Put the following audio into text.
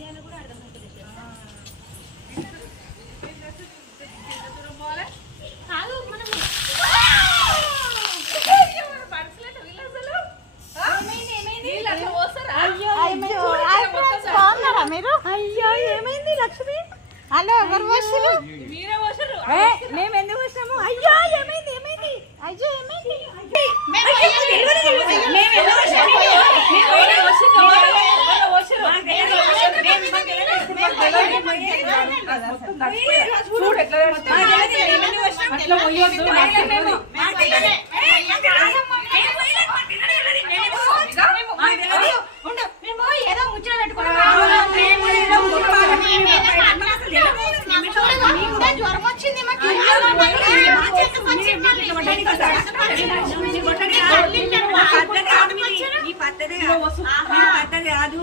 చేయాలో కూడా అర్థమవుతుంది. కాదు మనం బాగున్నారా మీరు? అయ్యో ఏమైంది లక్ష్మి? హలో ఎవరు పోసారు? మేము ఎందుకు వచ్చినాము? అయ్యో ఏమైంది ఏమైంది? అయ్యో ఏమైంది? ఏదో ముచ్చట పెట్టుకున్నాం. జ్వరం వచ్చింది పద్ధతి కాదు.